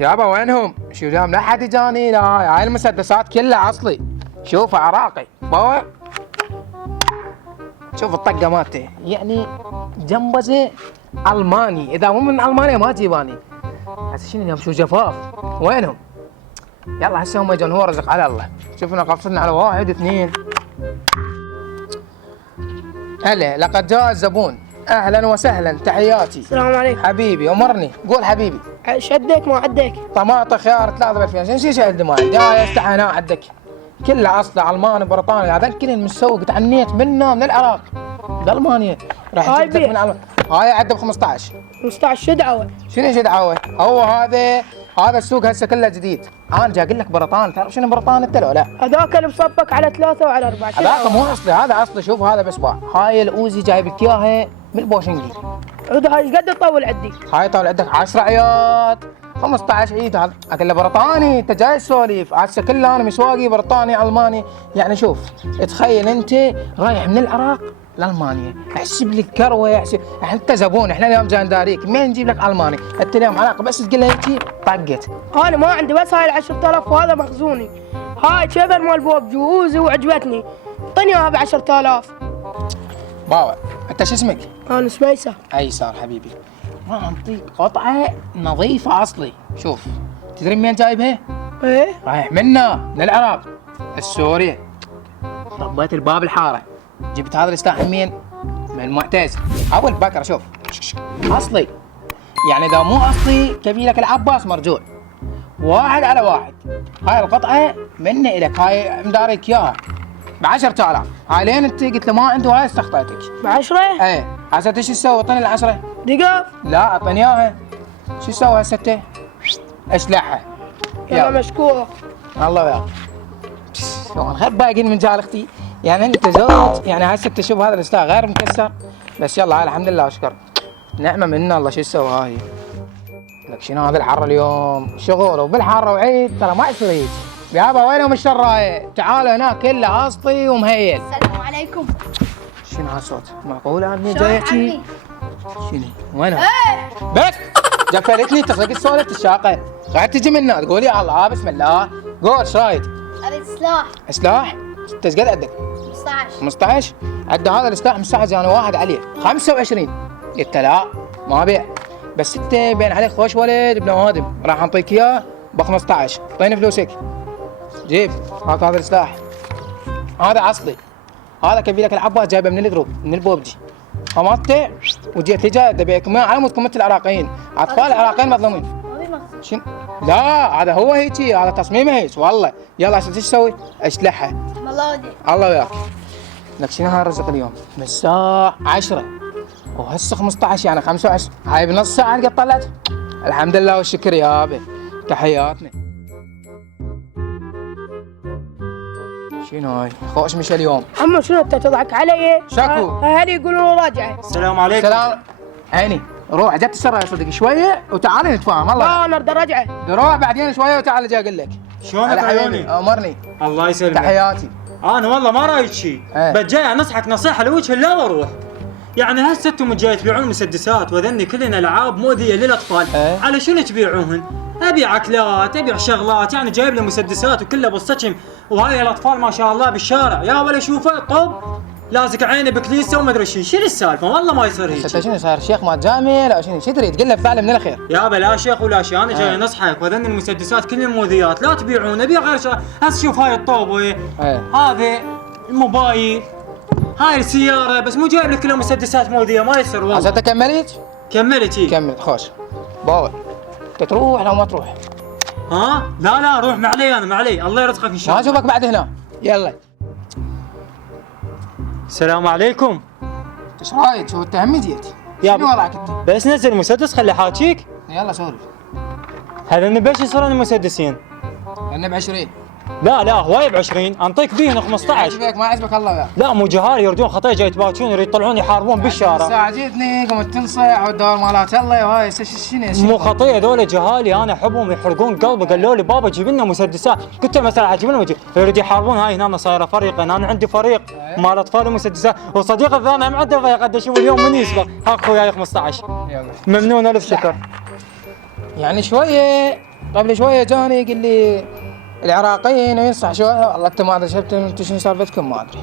يابا وينهم؟ شو جام؟ لا حد جاني. لا هاي المسدسات كلها اصلي. شوف عراقي بابا. شوف الطقه مالته يعني جنبزه الماني، اذا مو من المانيا ما تجيباني. هسه شنو اليوم؟ شو جفاف؟ وينهم؟ يلا هسه هم يجون، هو رزق على الله. شوفنا قفصنا على واحد اثنين. هلا لقد جاء الزبون. اهلا وسهلا، تحياتي. السلام عليكم. حبيبي امرني، قول حبيبي. شدك ما عدك؟ طماطم خيار 3 ب2000. شو شد معي؟ جاي استحنا عندك كلها اصلا الماني بريطاني، هذا كلهن مسوق. تعنيت منه من العراق بالمانيا. راح هاي جبتك من المانيا. هاي عده ب 15. 15 شو دعوه؟ شنو شو دعوه؟ هو هذا السوق هسه كله جديد. انا جاي اقول لك بريطاني، تعرف شنو بريطاني انت لو لا؟ هذاك اللي مصفق على 3 وعلى 4. هذاك مو اصلي، هذا اصلي. شوف هذا بسباع. هاي الاوزي جايب لك اياها من البوشنجي. عود هاي ايش قد تطول عندي؟ هاي طول عندك 10 عياد 15 عيد. هذا اكله بريطاني، انت جاي تسولف. هسه كله انا مسواقي بريطاني الماني. يعني شوف تخيل انت رايح من العراق لالمانيا، احسب لك كروه. احسب انت زبون، احنا اليوم جاي نداريك، مين نجيب لك الماني؟ انت اليوم علاقه بس تقول له هيك طقت. انا ما عندي بس هاي ال 10000 وهذا مخزوني. هاي شبر مال بوب جوزي وعجبتني، اعطيني اياها ب 10000. بابا انت شو اسمك؟ انا سميسه. اي صار حبيبي. ما انطيك قطعه نظيفه اصلي. شوف تدري من جايبها؟ ايه رايح منا من العراق السورية. طبيت الباب الحاره، جبت هذا السلاح من مين؟ من معتز اول بكره. شوف اصلي، يعني اذا مو اصلي كفيلك العباس مرجوع. واحد على واحد. هاي القطعه مني الك، هاي مداريك اياها ب 10000. هاي لين انت قلت له ما عنده، هاي استخطيتك. ب10؟ ايه هسه شو تسوي؟ اعطيني ال10. دقاق؟ لا اعطيني اياها. شو تسوي هسه انت؟ اشلعها. يلا مشكور. الله وياك. شلون غير باقين من جال اختي. يعني انت زوج، يعني هسه تشوف هذا السلاح غير مكسر. بس يلا هاي الحمد لله واشكر نعمه من الله. شو تسوي هاي؟ لك شنو هذا الحر اليوم؟ شغل وبالحر وعيد ترى ما يصير هيك. يابا وينهم الشرايه؟ تعالوا هناك كله اسطي ومهيل. السلام عليكم. شنو هالصوت؟ معقوله اني شلون جايتي؟ عمي؟ شنو؟ وينهم؟ بك جفلتني تصدق سولفة الشاقه. قاعد تجي منا تقول يا الله بسم الله. قول شرايد؟ اريد سلاح. سلاح؟ انت ايش قد عندك؟ 15. 15؟ عدى هذا السلاح مستعجل انا واحد عليه 25. قلت لا ما بيع، بس انت بين عليك خوش ولد ابن ادم، راح اعطيك اياه ب 15. اعطيني فلوسك. جيب هات هذا السلاح، هذا اصلي. هذا كفيلك العباس جايبه من الجروب من البوبجي. قمطته وجيت لي جاي ابيكم على مود مثل العراقيين. اطفال العراقيين مظلومين. شنو؟ لا هذا هو هيجي، هذا تصميمه هيك والله. يلا هسه ايش تسوي؟ اشلحها. الله ودي. الله وياك. لك شنو هاي الرزق اليوم؟ من الساعة 10 وهسه 15، يعني 25. هاي بنص ساعة قد طلعت. الحمد لله والشكر يابا. تحياتنا. شنو هاي؟ خوش مشى اليوم. عمو شنو انت تضحك علي؟ شكو. اهلي يقولون راجعه. السلام عليكم. سلام. عيني روح جت السرايا صدق شوية وتعال نتفاهم. الله لا انا اريد ارجعه. روح بعدين شوية وتعال جاي اقول لك. شلونك هلا حبيبي عيوني؟ امرني. الله يسلمك. تحياتي. انا والله ما رايد شيء، إيه. بس جاي انصحك نصيحه لوجه الله واروح. يعني هسه انتم جاي تبيعون مسدسات وذني كلنا العاب مؤذيه للاطفال، إيه. على شنو تبيعوهن؟ ابيع اكلات، ابيع شغلات، يعني جايب له مسدسات وكلها بالصجم، وهاي الاطفال ما شاء الله بالشارع يا ولا شوفه طب لازق عينه بكليسه وما ادري شنو السالفه، والله ما يصير انت هيك. شنو صار شيخ ما جامع لا شنو؟ شو تريد؟ قل له فعلا من الخير. يابا لا شيخ ولا شيء، انا جاي انصحك وذني المسدسات كلهم مؤذيات، لا تبيعون، ابيع غير شغلات. هسه شوف هاي الطوبه، إيه. هذا الموبايل، هاي السيارة، بس مو جايب لك كلها مسدسات مؤذية، ما يصير هسه والله. انت كملت؟ كملت هي. كمل خوش. بابا انت تروح لو ما تروح؟ ها؟ لا روح معلي، انا معلي، الله يرزقك ان شاء ما الله. اشوفك بعد هنا. يلا. السلام عليكم. ايش رايك؟ شو انت هم جيت؟ يا شنو وضعك انت؟ بس نزل المسدس خلي حاكيك. يلا سولف. هذا النبش يصيرون المسدسين. انا ب 20. لا هواي ب20 انطيك بيهن 15. عجبك ما عجبك الله وياك. لا مو جهال يردون خطيه جاي يتباكون يريد يطلعون يحاربون بالشارع. الساعة جيتني قمت تنصح والدور مالات الله وهاي شنو؟ مو خطيه ذول جهالي، انا احبهم يحرقون قلبي. قالوا لي بابا جيب لنا مسدسات، قلت له مثلا جيب لنا يريد يحاربون. هاي هنا صايره فريقين، انا عندي فريق مال اطفال ومسدسات، وصديق الثاني هم عنده فريق قد اشوف اليوم من يسبق. هاك وياي 15. يلا. ممنون الف شكر. يعني شوية قبل شويه جاني قال لي العراقيين وينصح شويه، والله انت ما ادري شفت انتم شنو سالفتكم ما ادري.